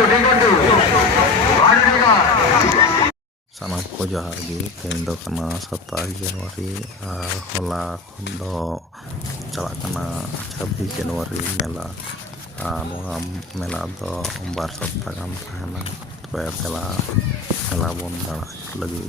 Sanam ko johar gi tehin do kana 27 Januari ar hola khon do chalak kana 26 Januari mela noa mela do bar sapta gan tahena tobe mela bon dana lagi.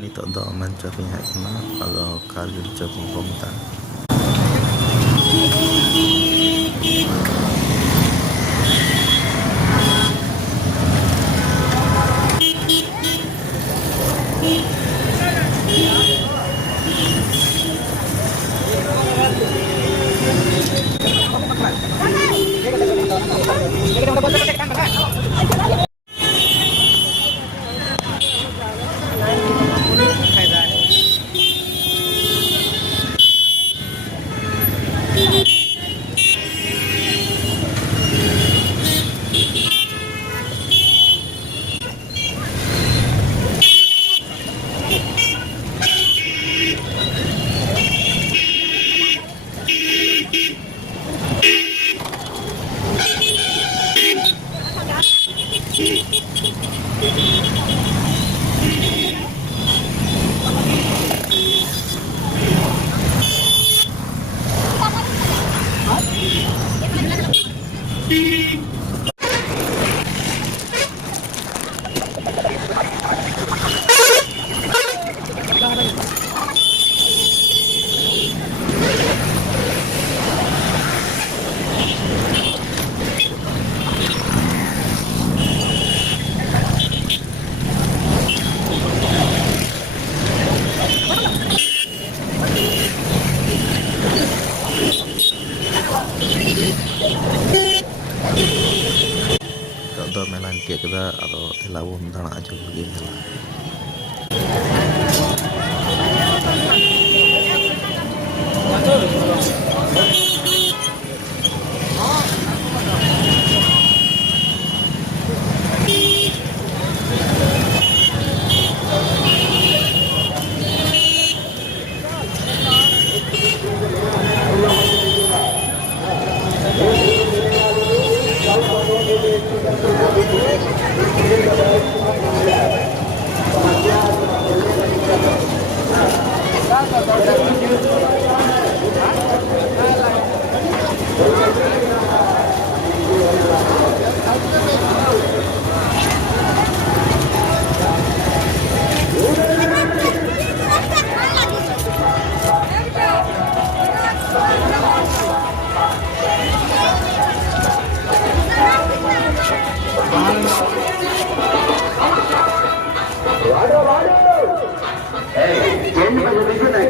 Nito do man chopping hak na kalau kali chopping komita. Do melan kia kita atau tilawum tanah aja begini lah.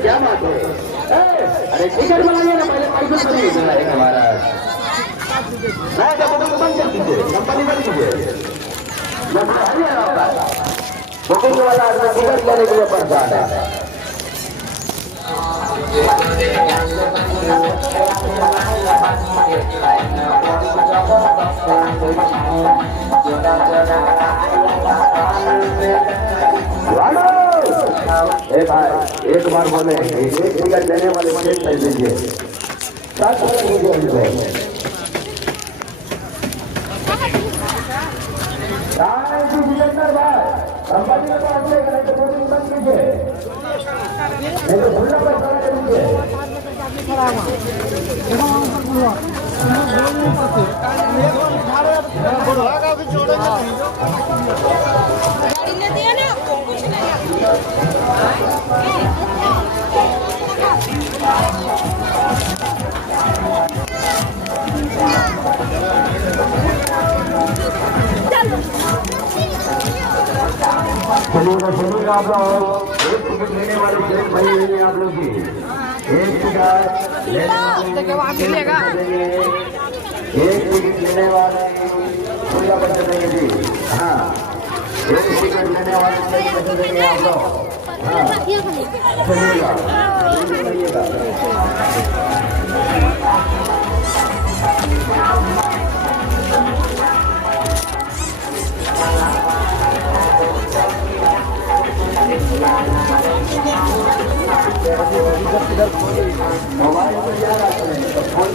क्या बात है? अरे ticket बनाइए ना, पहले पैसे तो नहीं मिला है हमारा। नहीं तो बुकिंग बंद कर दीजिए, कंपनी बंद कीजिए। जब बुकिंग वाला आदमी टिकट लेने के लिए परेशान है। एक बार बोले एक टिकट देने वाले चेक कर दीजिए। कंपनी में बंद कीजिए, नहीं तो खुला पैसा चलिएगा आप लोग। एक टिकट लेने वाले ट्रेन बनी हुई है आप लोग की। एक टिकट लेने वाले पूरा पैसे देंगे जी। हाँ, एक टिकट लेने वाले पैसे देंगे आप लोग। हाँ, चलिएगा। मोबाइल पर जा रहा है तो फोन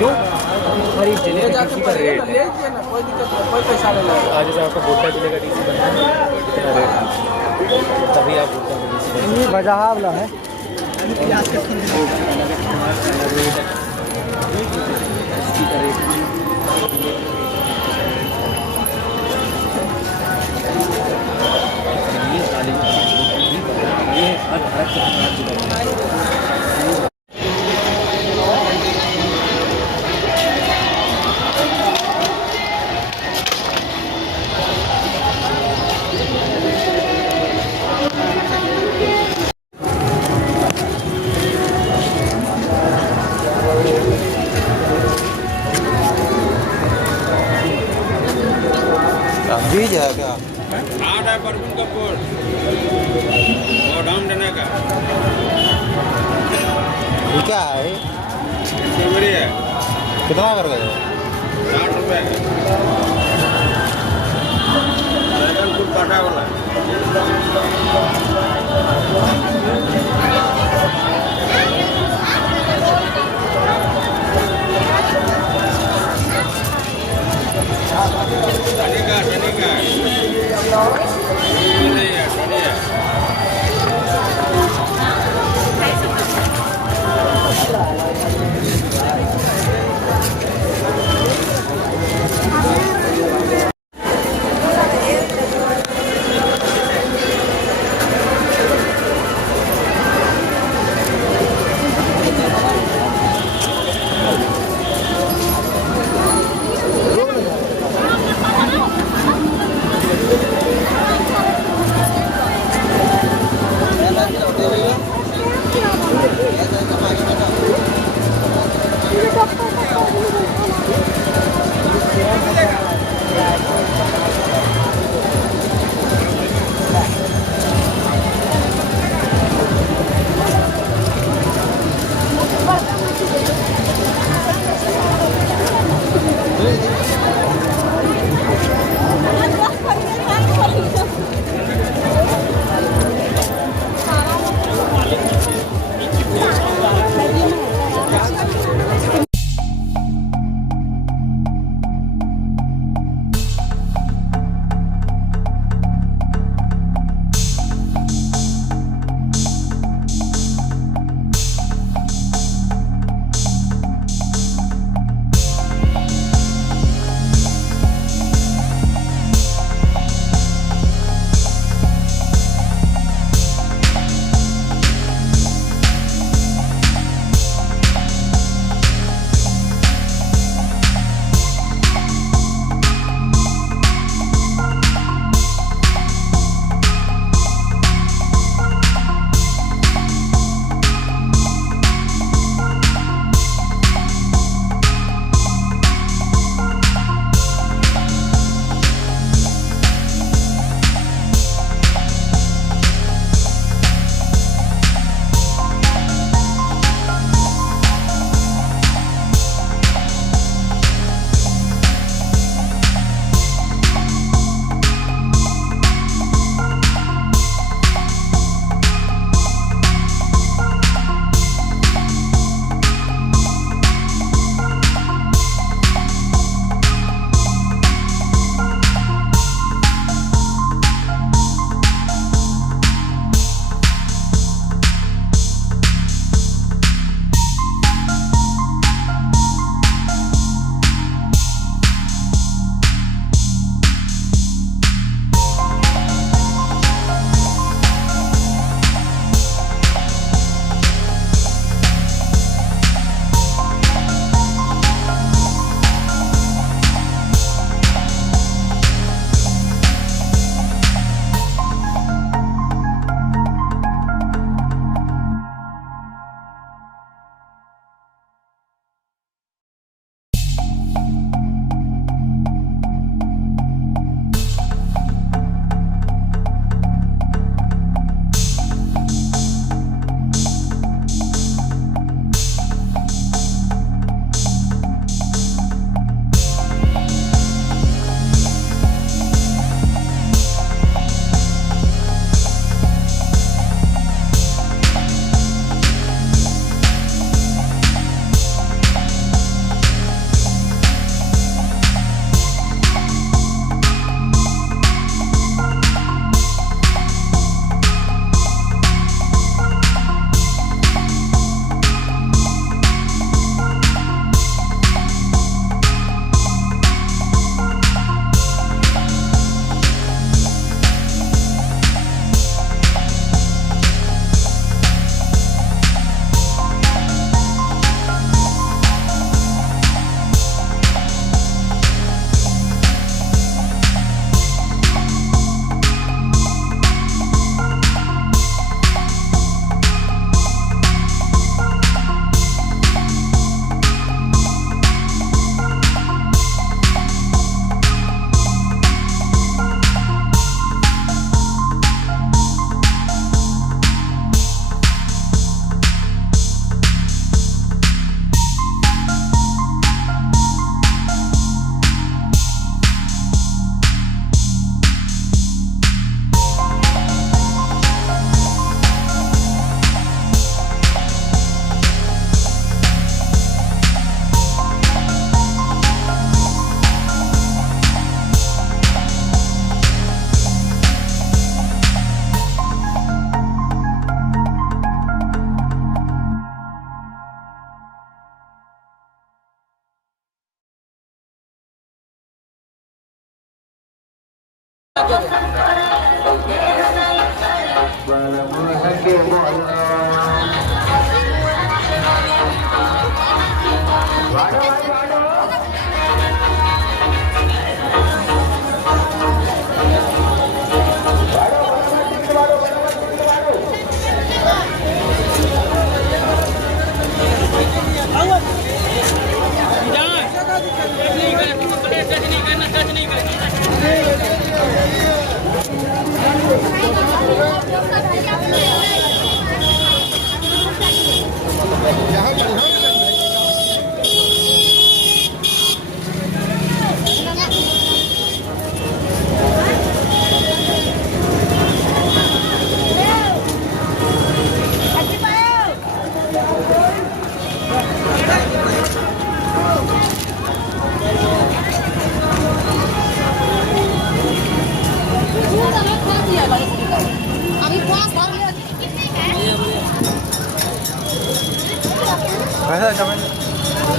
क्यों खरीद चले डीसी का रेट है आज जैसे आपका भुट्टा चलेगा डीसी बनना कितना रेट है तभी आप भुट्टा में डीसी ये वजह वाला है बीज है क्या? आठ है परवीन कपूर और डाउन देने का ये क्या है? फरवरी है कितना कर गए? 60 रुपये का ड्रैगन फ्रूट काटा वाला शनि का नहीं है शनि है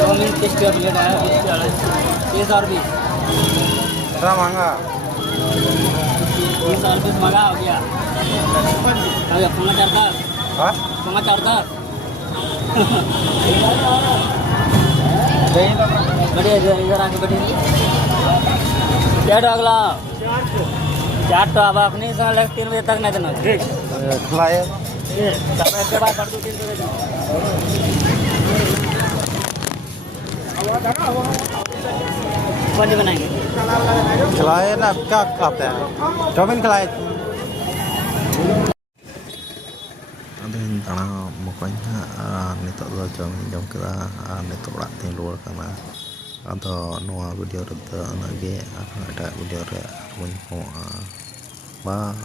चाउमीन 30 रुपया प्लेट आया 20 और 20 इतना महंगा 20 और 20 महंगा हो गया अरे फोन करता हाँ फोन करता बढ़िया इधर आके बैठिए क्या अगला 4 तो अब अपनी समय लग 3 बजे तक नहीं देना ठीक खिलाए इसके बाद कर दो 3 बजे कौन बनाएंगे खिलाए ना क्या खिलाते हैं चाउमीन खिलाए अदुन तना मकोइना नितो दो चाउमीन जम केदा नितो ओड़ाग तें रुवाड़ kana ado noa video reda nage eta video re ba